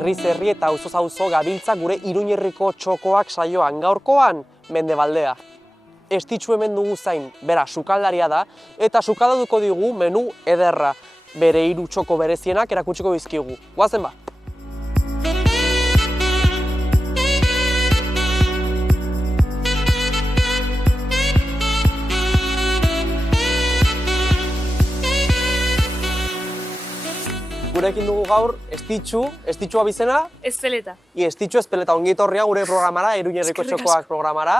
herriz herri eta auzoz auzo gabiltza gure Iruñerriko txokoak saioan. Gaurkoan, Mendebaldea. Estitxu hemen dugu zain, bera, sukaldaria da, eta sukaldatuko digu menu ederra. Bere 3 txoko berezienak erakutsiko dizkigu. Goazen ba! Gurekin dugu gaur estitxua bizena? Espeleta. Estitxu Espeleta ongi etorria gure programara, Iruñerriko txokoak programara.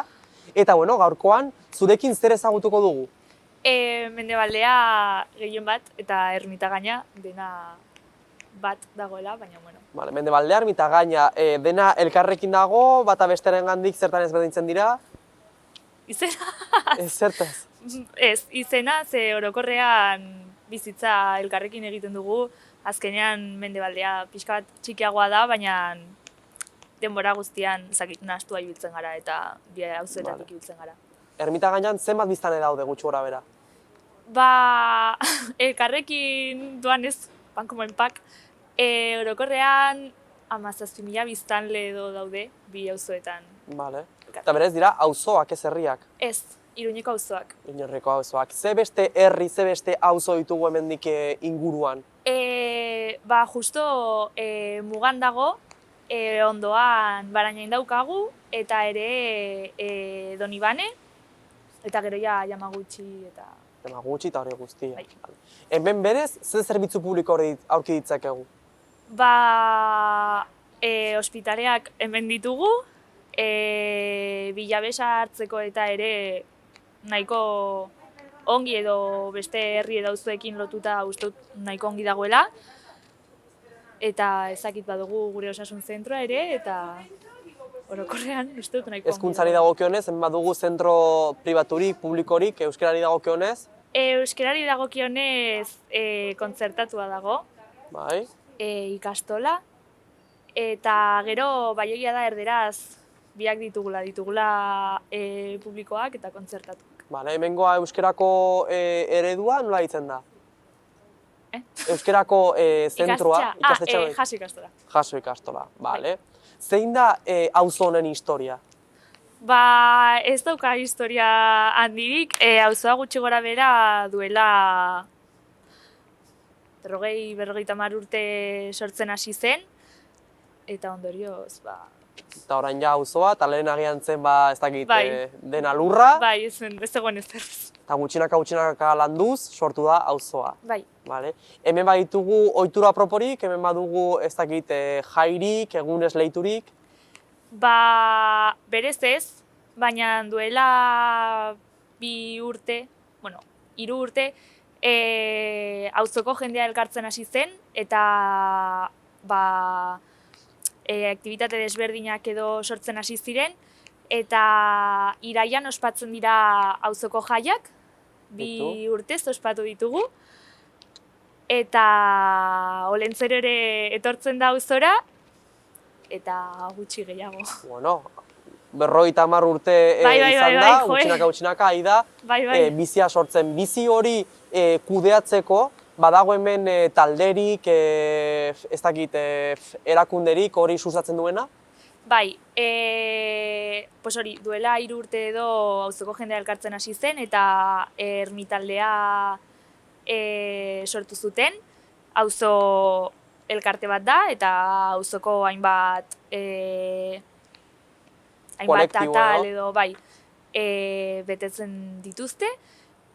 Eta bueno, gaurkoan, zurekin zer ezagutuko dugu? Mendebaldea gehien bat eta Ermitagaina dena bat dagoela, baina bueno. Vale, Mendebaldea, Ermitagaina, dena elkarrekin dago, bata besteren gandik zertan ezberdintzen dira? Izena? Zertaz? Ez, izena ze orokorrean bizitza elkarrekin egiten dugu. Azkenean Mendebaldea pixka bat txikiagoa da, baina denbora guztian nahastua ibiltzen gara eta bi auzoetatik ibiltzen gara. Ermitagainan zenbat biztanle daude gutxi gora bera? Ba, elkarrekin doan ez, pankomenpak, orokorrean 17.000 biztanle edo daude bi auzoetan. Vale. Eta berez dira auzoak ez herriak? Ez, Iruñeko auzoak. Iruñerriko auzoak. Ze beste herri, ze beste auzo ditugu hemendik inguruan? Ba, justo mugan dago, ondoan Barainain daukagu, eta ere Donibane, eta gero ja Yamaguchi eta... Yamaguchi eta hori guztia. Bai. Hemen berez, ze zerbitzu publiko hori aurki ditzakegu? Ba, ospitaleak hemen ditugu, Bilabesa hartzeko eta ere nahiko ongi edo beste herri edo auzoekin lotuta uste dut nahiko ongi dagoela. Eta ezakit badugu gure osasun zentroa ere, eta orokorrean uste dut nahiko ongi. Hezkuntzari dagokionez, hemen badugu zentro pribaturik, publikorik, euskarari dagokionez? Euskarari dagokionez kontzertatua dago, Bai. ikastola, eta gero bai egia da erderaz biak ditugula publikoak eta kontzertatuak. Vale, hemengoa euskerako eredua nola ditzen da? Euskerako zentroa, ikastetxea? Jaso ikastola. Jaso ikastola, bale. Zein da auzo honen historia? Ba, ez dauka historia handirik, auzoa gutxi gora bera duela 40-50 urte sortzen hasi zen, eta ondorioz, ba... Eta orain ja auzoa, eta lehen agian zen, ba, ez dakit, dena lurra. Bai, ez zegoen ezer. Eta gutxinaka landuz, sortu da auzoa. Bai. Vale. Hemen baditugu ohitura proporik, hemen badugu, ez dakit, jairik, egunez leiturik. Ba, berez ez, baina duela 3 urte, auzoko jendea elkartzen hasi zen, eta ba, aktibitate desberdinak edo sortzen hasi ziren, eta iraian ospatzen dira auzoko jaiak, 2 urtez ospatu ditugu, eta Olentzero ere etortzen da auzora, eta gutxi gehiago. Bueno, 50 urte izan da, gutxinaka, aida, bizia sortzen. Bizi hori kudeatzeko, badago hemen talderik, ez dakit, erakunderik hori sustatzen duena? Bai, pues hori, duela 3 urte edo auzoko jendea elkartzen hasi zen, eta Ermitaldea sortu zuten, auzo elkarte bat da, eta auzoko hainbat atal edo bai betetzen dituzte.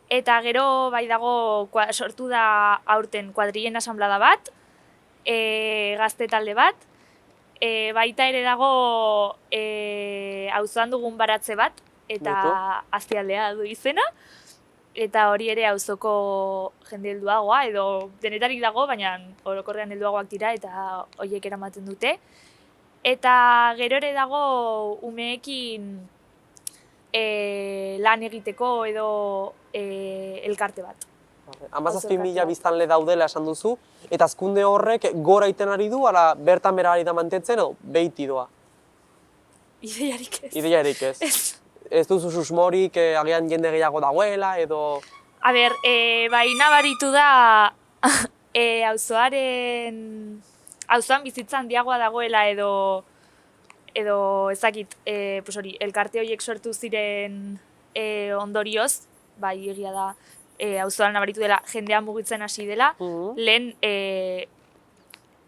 Eta gero bai dago sortu da aurten kuadrillen asanblada bat, gazte talde bat, baita ere dago auzoan dugun baratze bat, eta Aztialdea du izena, eta hori ere auzoko jende helduagoa, edo denetarik dago, baina orokorrean helduagoak dira eta horiek eramaten dute. Eta gero ere dago umeekin lan egiteko edo elkarte bat. 17.000 biztanle daudela esan duzu, eta hazkunde horrek gora iten ari du, ala bertan bera ari da mantentzen, edo behiti doa? Ideiarik ez. Ideiarik ez. Ez duzu susmorik, agian jende gehiago dagoela, edo... A ber, bai nabaritu da auzoaren auzoan bizitza handiagoa dagoela edo ezakit, pues hori, elkarte horiek sortu ziren ondorioz, bai egia da, auzoan nabaritu dela, jendea mugitzen hasi dela, lehen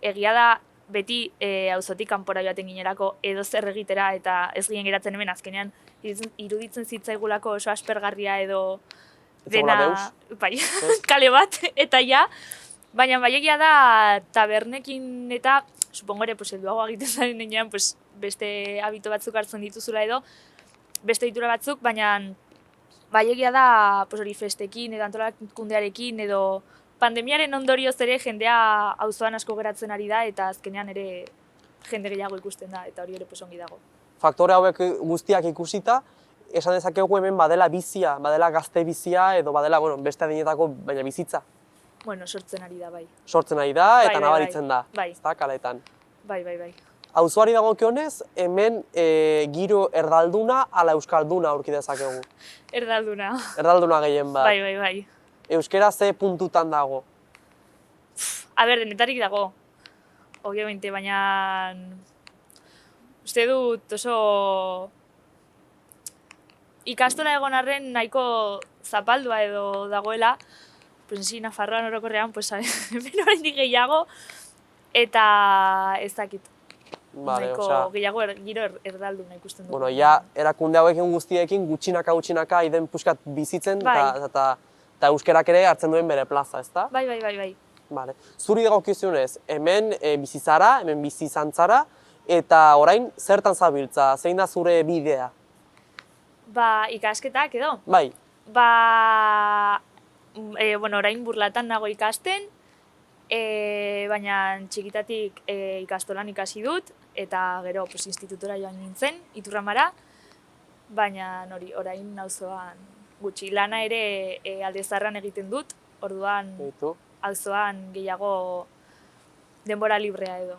egia da beti auzotik kanpora joaten ginerako edo zer egitera eta ez ginen geratzen hemen azkenean iruditzen zitzaigulako oso aspergarria edo dena bai, kale bat eta ja, baina bai egia da tabernekin eta supongo ere pues helduago egiten zaren nenean pues beste habito batzuk hartzen dituzula edo beste ditura batzuk, baina bai egia da pues hori festekin edo antolakundearekin edo pandemiaren ondorioz ere jendea auzoan asko geratzen ari da eta azkenean ere jende gehiago ikusten da eta hori ere pues ongi dago. Faktore hauek guztiak ikusita, esan dezakegu hemen badela bizia, badela gazte bizia edo badela, bueno, beste adinetako baina bizitza. Bueno, sortzen ari da bai. Sortzen ari da eta nabaritzen da, bai. ezta kaletan. Bai. Auzoari dagokionez, hemen giro erdalduna ala euskalduna aurki dezakegu. Erdalduna. Erdalduna gehien bat. Bai. Euskera ze puntutan dago? A ber, denetarik dago. Obviamente, baina uste dut oso ikastola egon arren nahiko zapaldua edo dagoela, pues Nafarroan orokorrean, pues hemen oraindik gehiago eta ez dakit. Vale, nahiko gehiago giro erdalduna ikusten dugu. Bueno, ja erakunde hauekin guztiekin gutxinaka iden puskat bizitzen eta euskerak ere hartzen duen bere plaza, ezta? Bai. Vale. Zuri dagokizunez, hemen bizi zara, hemen bizi izan zara, eta orain zertan zabiltza, zein da zure bidea? Ikasketak edo? Bai. Bueno, orain Burlatan nago ikasten, baina txikitatik ikastolan ikasi dut, eta gero pues, institutora joan nintzen, Iturramara, baina orain auzoan gutxi. Lana ere Alde Zaharran egiten dut, orduan auzoan gehiago denbora librea edo.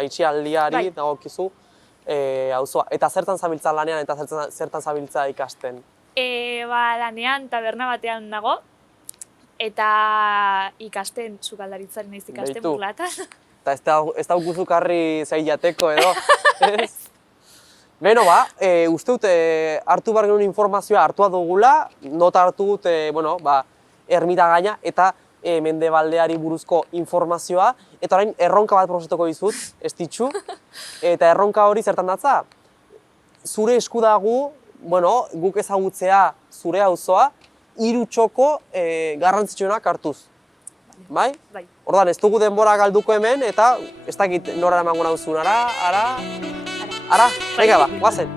Aitzialdiari dagokizu auzoa. Eta zertan zabiltza lanean eta zertan zabiltza ikasten? Lanean taberna batean nago, eta ikasten sukaldaritzaren naiz ikasten Burlatan. Eta ez daukuzu karri zaillateko edo? Beno uste dut hartu behar genuen informazioa hartua dugula, nota hartu dut ermita gaina eta mendebaldeari buruzko informazioa, eta orain erronka bat proposatuko dizut, ez ditxu, eta erronka hori zertan datza? Zure esku dago, guk ezagutzea zure auzoa, 3 txoko garrantzitsuenak hartuz. Bai? Bai. Ordan ez dugu denbora galduko hemen, eta ez dakit nora emango nauzun, ara, venga guazen.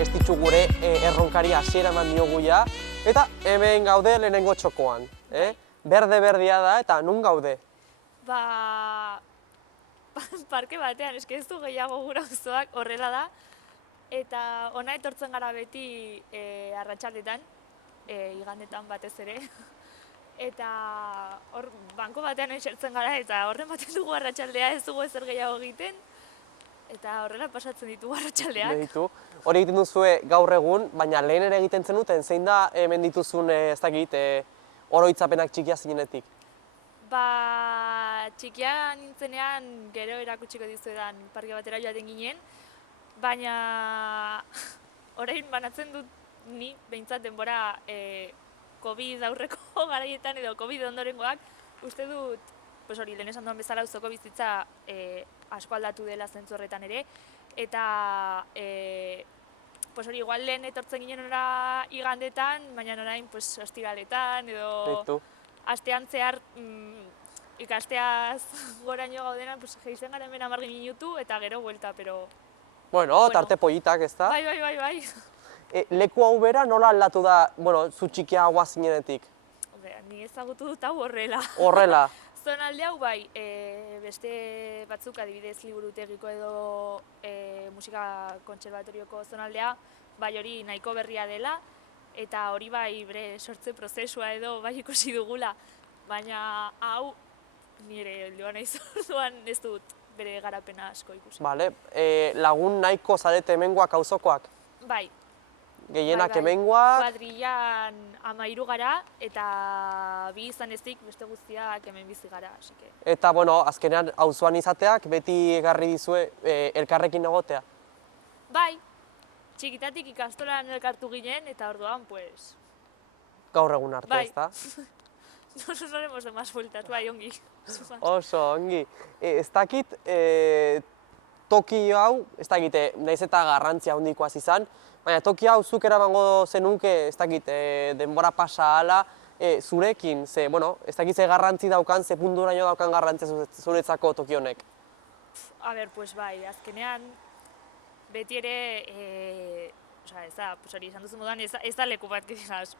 Ez ditxu gure erronkari hasiera eman diogu ja, eta hemen gaude lehenengo txokoan. Berde-berdea da, eta nun gaude? Parke batean, eske ez du gehiago gura auzoak horrela da, eta ona etortzen gara beti arratsaldetan, igandetan batez ere, eta hor banko batean esertzen gara, eta horren baten dugu arratsaldea, ez dugu ezer gehiago egiten, eta horrela pasatzen ditugu arratsaldeak. Hori egiten duzue gaur egun, baina lehen ere egiten zenuten, zein da hemen dituzun, ez dakit, oroitzapenak txikia zinenetik? Txikia nintzenean gero erakutsiko dizuedan parke batera joaten ginen, baina orain banatzen dut ni behintzat denbora COVID aurreko garaietan edo COVID ondorengoak, uste dut, hori lehen esan duan bezala auzoko bizitza asko aldatu dela zentzu horretan ere, eta hori igual lehen etortzen ginen ora igandetan, baina orain ostiraletan edo astean zehar ikasteaz goraino gaudenan geizen gara hemen 10 minutu eta gero buelta, pero... Tarte politak, ez da? Bai. Leku hau bera nola aldatu da, zu txikiagoa zinenetik? Ni ezagutu dut hau horrela. Horrela? Zonalde hau bai, beste batzuk adibidez liburutegiko edo musika kontserbatorioko zonaldea, bai hori nahiko berria dela, eta hori bai bere sortze prozesua edo bai ikusi dugula, baina hau nire helduan naiz orduan ez dut bere garapena asko ikusi. Bale, lagun nahiko zarete hemengoak auzokoak? Bai, Gehienak bai. hemengoak, Kuadrillan 13 gara eta 2 izan ezik beste guztiak hemen bizi gara, así que. eta bueno, azkenean auzoan izateak beti egarri dizue elkarrekin egotea. Bai, txikitatik ikastolan elkartu ginen eta orduan, pues, Gaur egun arte, bai. ezta? Nos haremos de más vueltas, bai, ongi. Oso, ongi. Ez dakit, toki hau, ez dakit, nahiz eta garrantzia handikoaz izan, baina toki hau zuk eramango zenuke, ez dakit, denbora pasa hala, zurekin, ze, bueno, ez dakit ze garrantzi daukan, ze punturaino daukan garrantzia zuretzako toki honek. A ber, pues bai, azkenean, beti ere, osea, ez da, pues hori esan duzu moduan, ez da leku bat, gizaz,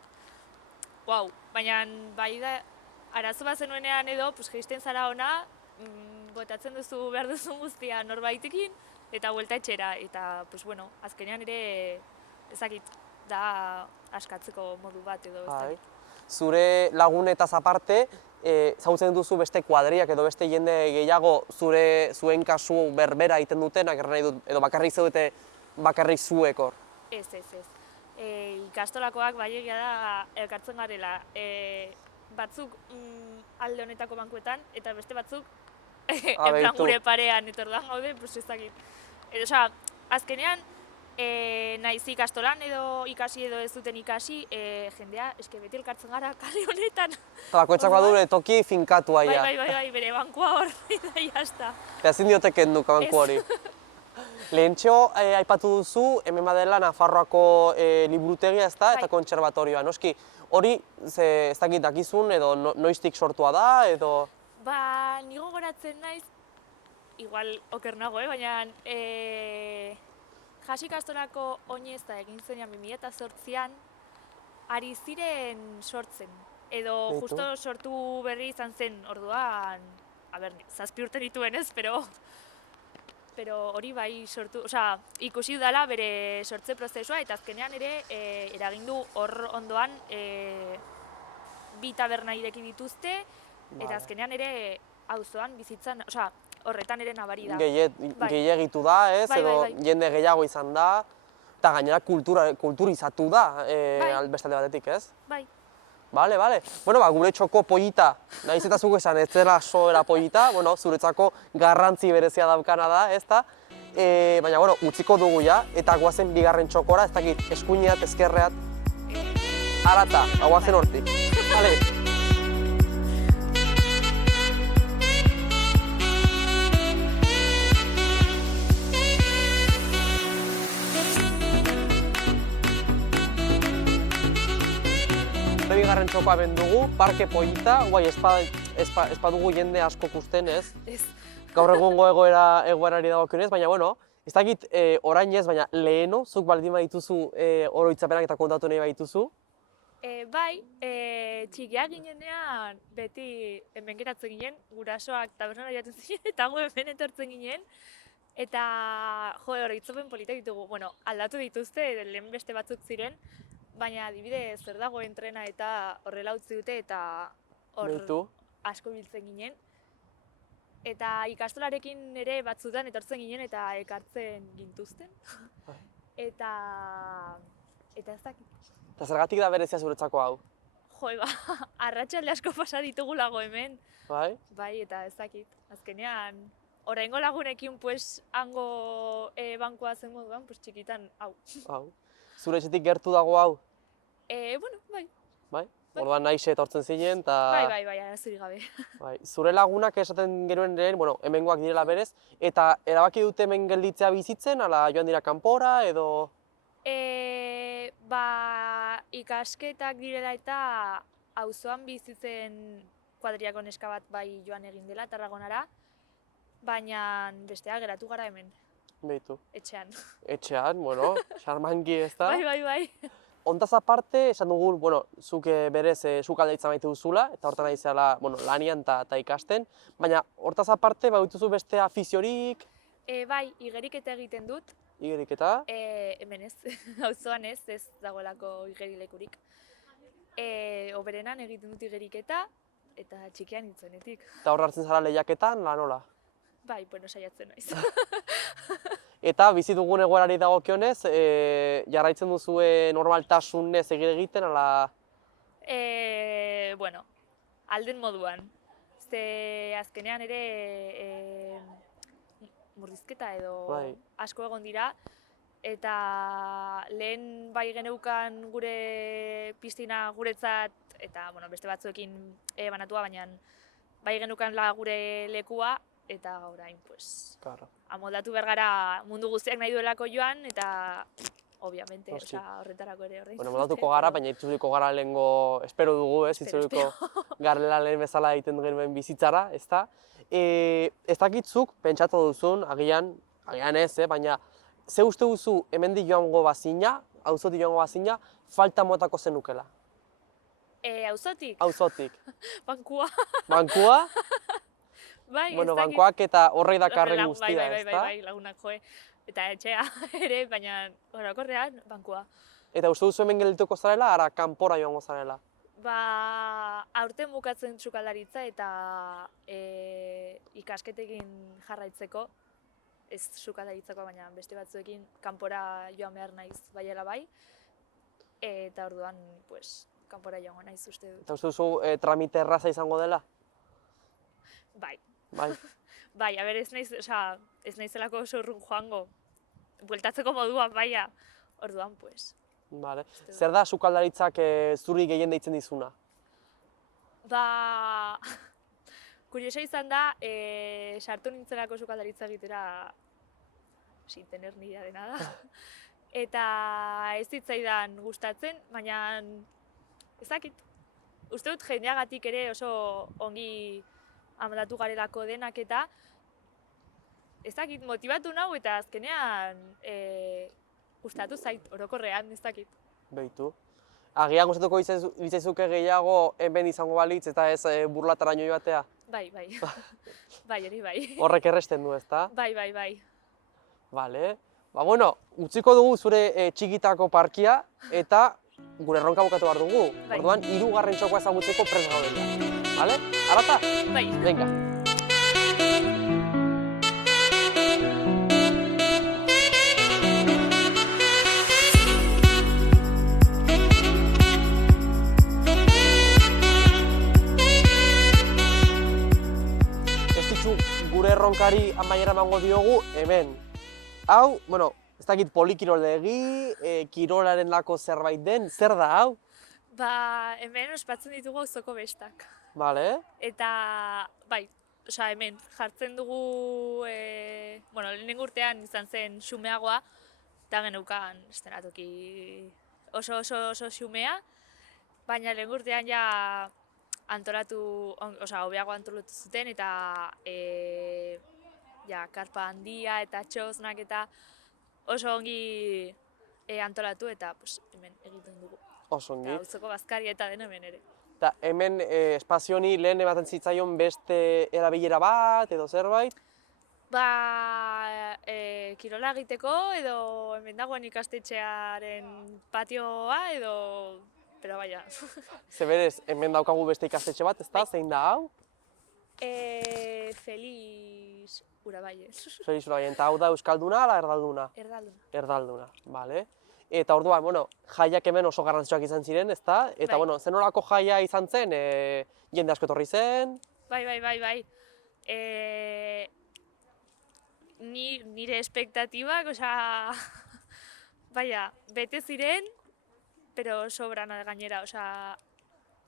wow, baina bai da, arazo bat zenuenean edo, pues jaisten zara ona, botatzen duzu behar duzun guztia norbaitekin, eta buelta etxera, eta, pues bueno, azkenean ere, ezakit, da askatzeko modu bat edo, Bai. ezakit. Zure lagunetaz aparte, ezagutzen duzu beste kuadriak edo beste jende gehiago zuen kasu berbera egiten dutenak, erran nahi dut, edo bakarrik zeudete bakarrik zuek hor. Ez. Ikastolakoak bai egia da elkartzen garela. Batzuk alde honetako bankuetan, eta beste batzuk en plan Beitu. gure parean, eta orduan gaude, pues ez dakit. Osea, azkenean, naiz ikastolan edo ikasi edo ez duten ikasi, jendea, eske beti elkartzen gara kale honetan. Eta bakoitzak badu toki finkatua ja. Bai, bere bankua hor, eta jazta. Eta ezin diotek kendu banku hori. Lehentxo aipatu duzu, hemen badela Nafarroako liburutegia ezta, eta Bai. kontserbatorioa. Noski, hori ez dakit dakizun edo noiztik sortua da, edo... Ba, ni gogoratzen naiz, igual oker nago, baina Jasi ikastolako oinezta egin zenean 2008an, ari ziren sortzen. Edo Beitu. justo sortu berri izan zen orduan, a ber, 7 urte dituen ez, pero hori bai sortu, osea, ikusi dudala bere sortze prozesua eta azkenean ere eragin du hor ondoan 2 taberna ireki dituzte, eta Vale. azkenean ere auzoan bizitzan, osea, horretan ere nabari da. Bai. Gehiegitu da, ez, Bai, edo bai. jende gehiago izan da, eta gainera kulturizatu da beste alde batetik, ez? Bai. Bale. Bueno, gure txoko pollita, nahiz eta zuk esan ez zela soera pollita, bueno, zuretzako garrantzi berezia daukana da, ezta? Baina, bueno, utziko dugu ja, eta guazen bigarren txokora, ez dakit, eskuineat, ezkerreat, arata, guazen hortik. Bale. Bigarren txokoa ben dugu, Parke Pollita, guai, ez badugu jende asko kusten, ez? Ez. Gaur egungo egoerari dagokionez, baina, bueno, ez dakit orain ez, baina leheno, zuk baldin badituzu oroitzapenak eta kontatu nahi badituzu. Bai, txikiak ginenean beti hemen geratzen ginen, gurasoak tabernara joaten ziren eta gu hemen etortzen ginen. Eta, jo, oroitzapen politak ditugu, bueno, aldatu dituzte, lehen beste batzuk ziren, baina adibidez zer dago entrena eta horrela utzi dute eta hor Beitu. asko biltzen ginen. Eta ikastolarekin ere batzutan etortzen ginen eta ekartzen gintuzten. Eta ez dakit. Eta zergatik da berezia zuretzako hau? Jo, arratsalde asko pasa ditugulago hemen. Bai? Bai, eta ez dakit. Azkenean, oraingo lagunekin, pues, hango bankua zen moduan, pues, txikitan, hau. Hau. Zure etxetik gertu dago hau? Bueno, bai. Bai? Bai. Orduan naixe etortzen zinen, eta... Bai, arazorik gabe. Bai. Zure lagunak esaten genuen lehen, bueno, hemengoak direla berez, eta erabaki dute hemen gelditzea bizitzen, ala joan dira kanpora, edo... Ikasketak direla eta auzoan bizitzen kuadriako neska bat bai joan egin dela Tarragonara, baina bestea geratu gara hemen, Beitu. etxean. Etxean, bueno, xarmangi ez da. Bai. Hontaz aparte, esan dugu, bueno, zuk berez sukalde hitza maite duzula, eta hortan ari zela, bueno, lanian eta ikasten, baina hortaz aparte, badituzu beste afiziorik, Bai, igeriketa egiten dut, igerik eta... hemen ez, auzoan ez dagoelako igerilekurik. Oberenan egiten dut igeriketa, eta txikian nintzenetik. Eta hor hartzen zara lehiaketan, nola? Bai, bueno, saiatzen naiz. Eta bizi dugun egoerari dagokionez, jarraitzen duzue normaltasunez egiten, ala... Bueno, alden moduan. Ze azkenean ere murrizketa edo Bai. asko egon dira, eta lehen bai geneukan gure piztina guretzat, eta bueno, beste batzuekin banatua, baina bai geneukan gure lekua, eta orain, pues, Claro. amoldatu behar gara mundu guztiak nahi duelako joan, eta obviamente, Noski. horretarako ere horrein. Bueno, moldatuko gara, baina itzuliko gara lehengo, espero dugu, itzuliko garela lehen bezala egiten genuen bizitzara, ezta? Ez dakitzuk, pentsatu duzun, agian ez, baina ze uste duzu hemendik joango bazina, auzotik joango bazina, falta motako zenukela? Auzotik? Auzotik. Bankua. Bankua? Bai, Bueno, ez dakit. bankuak eta horrek dakarren Bai, guztia, bai, ezta? bai, lagunak joe. Eta etxea ere, baina orokorrean bankua. Eta uste duzu hemen geldituko zarela, ara kanpora joango zarela? Ba, aurten bukatzen sukaldaritza eta ikasketekin jarraitzeko, ez sukaldaritzako, baina beste batzuekin kanpora joan behar naiz baiela bai. Eta orduan, pues, kanpora joango naiz uste dut. Eta uste duzu tramite erraza izango dela? Bai. Bai. Bai, a ber, ez naizelako oso urrun joango. Bueltatzeko moduan, baia. Orduan, pues. Vale. Zer da sukaldaritzak zuri gehien deitzen dizuna? Ba, kuriosa izan da, sartu nintzelako sukaldaritza egitera sin tener ni idea de nada. Eta ez zitzaidan gustatzen, baina ez dakit. Uste dut jendeagatik ere oso ongi amoldatu garelako denak eta ez dakit, motibatu nau eta azkenean gustatu zait orokorrean, ez dakit. Beitu. Agian gustatuko litzaizuke gehiago hemen izango balitz eta ez burlataraino joatea? Bai, bai. Bai, hori bai. Horrek erresten du, ezta? Bai, bai, bai. Vale. Ba, bueno, utziko dugu zure txikitako parkia eta gure erronka bukatu behar dugu. Bai. Orduan, 3. txokoa ezagutzeko prest gaudela. Vale? Arata? Bai. Venga. Gure erronkari amaiera emango diogu hemen. Hau, bueno, ez dakit polikirolegi, kirolaren lako zerbait den, zer da hau? Ba, hemen ospatzen ditugu auzoko bestak. Vale. Eta, bai, osea, hemen jartzen dugu, bueno, lehenengo urtean izan zen xumeagoa, eta geneukan estenatoki oso xumea, baina lehenengo urtean ja antolatu, osea, hobeago antolatu zuten, eta ja, karpa handia eta txosnak eta oso ongi antolatu eta pues, hemen egiten dugu. Oso ongi. Eta auzoko bazkaria eta den hemen ere. Eta hemen espazio honi lehen ematen zitzaion beste erabilera bat edo zerbait? Ba, kirola egiteko edo hemen dagoen ikastetxearen patioa edo... Pero baina. Ze berez, hemen daukagu beste ikastetxe bat, ezta? Zein da hau? Feliz Urabaile. Feliz Urabaile. Eta hau da euskalduna ala erdalduna? Erdalduna. Erdalduna, bale. Eta orduan, bueno, jaiak hemen oso garrantzitsuak izan ziren, ezta? Eta, Bai. bueno, zen nolako jaia izan zen, jende asko etorri zen? Bai. Nire espektatibak, osea, baina, bete ziren, pero sobran gainera, osea...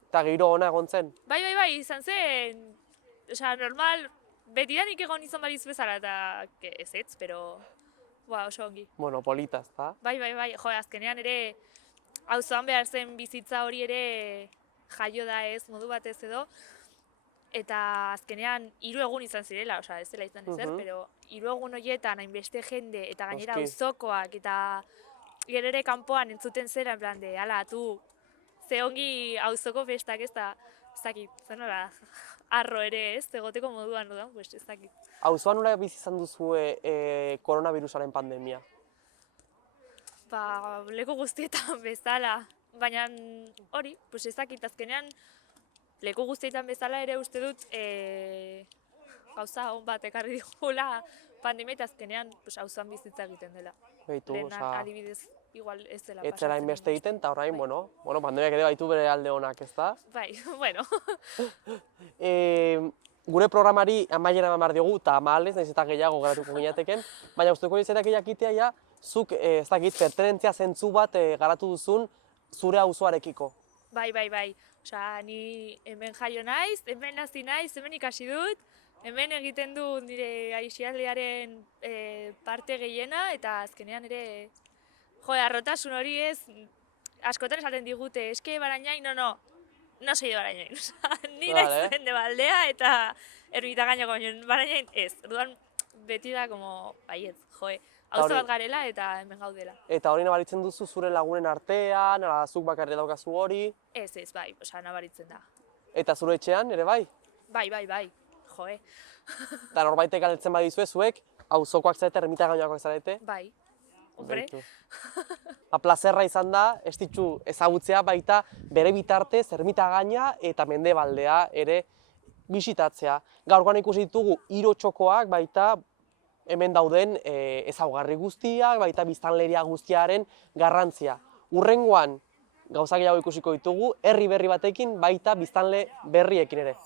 Eta giro ona egon zen? Bai, izan zen, osea, normal, betidanik egon izan baliz bezala, eta ez, pero, oso ongi. Bueno, polita, ezta? Bai, jo, azkenean ere, auzoan behar zen bizitza hori ere jaio da ez, modu batez edo, eta azkenean 3 egun izan zirela, osea, ez zela izan ezer, pero 3 egun horietan hainbeste jende, eta gainera Noski. auzokoak, eta gero ere kanpoan entzuten zera, en plan de, ala, tu, ze ongi auzoko festak ez da, ez dakit, zen nola, arro ere ez, egoteko moduan, no da, pues ez dakit. Auzoan nola bizi izan duzue koronavirusaren pandemia? Ba, leku guztietan bezala, baina hori, pues ez dakit, azkenean leku guztietan bezala ere uste dut gauza on bat ekarri digula pandemia eta azkenean auzoan bizitza egiten dela. Beitu, Lehen osea, adibidez igual ez dela ez zera inbeste hainbeste. egiten, eta orain, Bai. bueno, pandemiak ere baitu bere alde onak, ez da? Bai, bueno. Gure programari amaiera eman behar diogu, eta amalez, nahiz eta gehiago garatuko ginateken, baina guztuko izateak jakitea ja, zuk, ez dakit, pertenentzia zentzu bat garatu duzun zure auzoarekiko. Bai. Osea, ni hemen jaio naiz, hemen hazi naiz, hemen ikasi dut, hemen egiten du nire aisialdiaren parte gehiena, eta azkenean ere, harrotasun hori ez, askotan esaten digute, eske Barañain, no soy de Barañain. Ni naiz Mendebaldea eta Ermitañako, baina Barañain ez. Orduan beti da como, baietz, auzo bat garela eta hemen gaudela. Eta hori nabaritzen duzu zure lagunen artean, ala zuk bakarrik daukazu hori? Ez, bai, nabaritzen da. Eta zure etxean, ere bai? Bai. Eta norbaitek galdetzen badizue zuek, auzokoak zarete, Ermitagainokoak zarete? Bai, hombre. Plazerra izan da, ez ditu ezagutzea baita bere bitartez Ermitagaina eta Mendebaldea ere bisitatzea. Gaurkoan ikusi ditugu 3 txokoak baita hemen dauden ezaugarri guztiak, baita biztanleria guztiaren garrantzia. Hurrengoan gauza gehiago ikusiko ditugu, herri berri batekin baita biztanle berriekin ere.